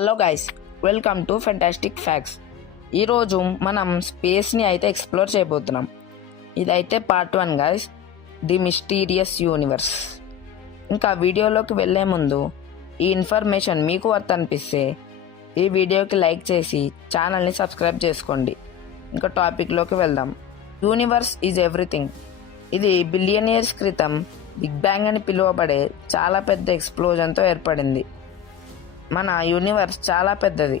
Hello guys, welcome to fantastic facts. ఈరోజు మనం స్పేస్ని అయితే ఎక్స్ప్లోర్ చేయబోతున్నాం. ఇదైతే part 1 guys, the mysterious universe. ఇంకా వీడియోలోకి వెళ్ళే ముందు ఈ ఇన్ఫర్మేషన్ మీకు వర్త్ అనిపిస్తే ఈ వీడియోకి లైక్ చేసి ఛానల్ని సబ్స్క్రైబ్ చేసుకోండి. ఇంకా టాపిక్లోకి వెళ్దాం. Universe is everything. ఇది బిలియన్ ఇయర్స్ క్రితం బిగ్ బ్యాంగ్ అని పిలువబడే చాలా పెద్ద ఎక్స్ప్లోజన్తో ఏర్పడింది. మన యూనివర్స్ చాలా పెద్దది.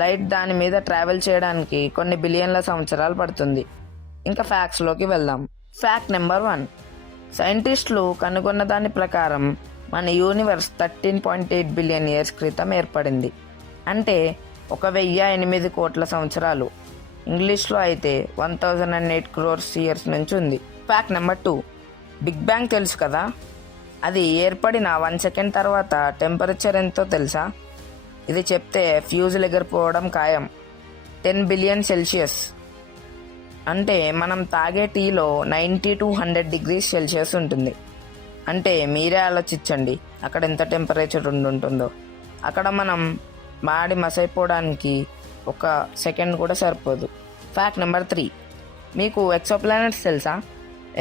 లైట్ దాని మీద ట్రావెల్ చేయడానికి కొన్ని బిలియన్ల సంవత్సరాలు పడుతుంది. ఇంకా ఫ్యాక్ట్స్లోకి వెళ్దాం. ఫ్యాక్ట్ నెంబర్ 1, సైంటిస్టులు కనుగొన్న దాని ప్రకారం మన యూనివర్స్ 13.8 బిలియన్ ఇయర్స్ క్రితం ఏర్పడింది. అంటే 1008 కోట్ల సంవత్సరాలు. ఇంగ్లీష్లో అయితే 1008 crores ఇయర్స్ నుంచి ఉంది. ఫ్యాక్ట్ నెంబర్ 2, బిగ్ బ్యాంగ్ తెలుసు కదా, అది ఏర్పడిన 1 సెకండ్ తర్వాత టెంపరేచర్ ఎంతో తెలుసా? ఇది చెప్తే ఫ్యూజులు ఎగిరిపోవడం ఖాయం. 10 బిలియన్ సెల్సియస్. అంటే మనం తాగే టీలో 90 to 100 degrees సెల్సియస్ ఉంటుంది. అంటే మీరే ఆలోచించండి అక్కడ ఎంత టెంపరేచర్ ఉంటుందో. అక్కడ మనం బాడీ మసైపోవడానికి 1 సెకండ్ కూడా సరిపోదు. ఫ్యాక్ట్ నెంబర్ 3, మీకు ఎక్సోప్లానెట్స్ తెలుసా?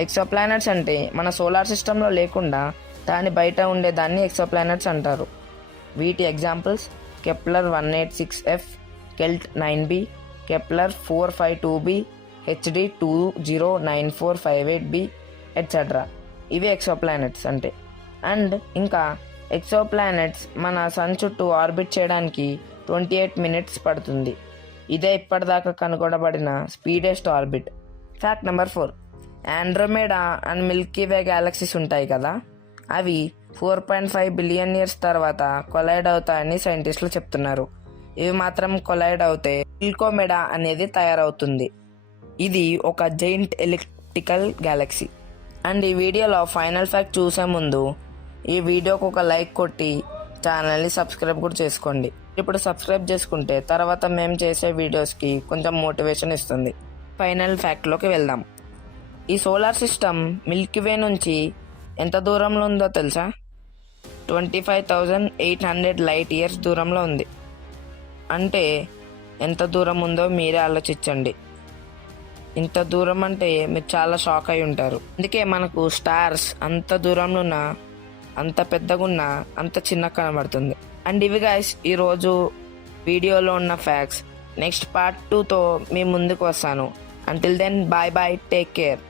ఎక్సోప్లానెట్స్ అంటే మన సోలార్ సిస్టంలో లేకుండా దాని బయట ఉండేదాన్ని ఎక్సోప్లానెట్స్ అంటారు. వీటి examples Kepler 186f, కెల్ట్ 9b, Kepler 452b, HD 209458b etcetera. ఇవి ఎక్సోప్లానెట్స్ అంటే. అండ్ ఇంకా ఎక్సోప్లానెట్స్ మన సన్ చుట్టూ ఆర్బిట్ చేయడానికి 28 minutes పడుతుంది. ఇదే ఇప్పటిదాకా కనుగొనబడిన speediest orbit. Fact number 4, Andromeda and Milky way galaxies ఉంటాయి కదా, అవి 4.5 బిలియన్ ఇయర్స్ తర్వాత కొలైడ్ అవుతాయని సైంటిస్టులు చెప్తున్నారు. ఇవి మాత్రం కొలైడ్ అవుతే మిల్కోమెడా అనేది తయారవుతుంది. ఇది ఒక జైంట్ ఎలిప్టికల్ గ్యాలక్సీ. అండ్ ఈ వీడియోలో ఫైనల్ ఫ్యాక్ట్ చూసే ముందు ఈ వీడియోకి ఒక లైక్ కొట్టి ఛానల్ని సబ్స్క్రైబ్ కూడా చేసుకోండి. ఇప్పుడు సబ్స్క్రైబ్ చేసుకుంటే తర్వాత మేము చేసే వీడియోస్కి కొంచెం మోటివేషన్ ఇస్తుంది. ఫైనల్ ఫ్యాక్ట్లోకి వెళ్దాం. ఈ సోలార్ సిస్టమ్ మిల్కీవే నుంచి ఎంత దూరంలో ఉందో తెలుసా? 25,800 లైట్ ఇయర్స్ దూరంలో ఉంది. అంటే ఎంత దూరం ఉందో మీరే ఆలోచించండి. ఇంత దూరం అంటే మీరు చాలా షాక్ అయి ఉంటారు. అందుకే మనకు స్టార్స్ అంత దూరంలో ఉన్న, అంత పెద్దగా ఉన్న, అంత చిన్నగా కనబడుతుంది. అండ్ ఇవి గైస్ ఈరోజు వీడియోలో ఉన్న ఫ్యాక్ట్స్. నెక్స్ట్ పార్ట్ 2తో మీ ముందుకు వస్తాను. Until then bye bye, take care.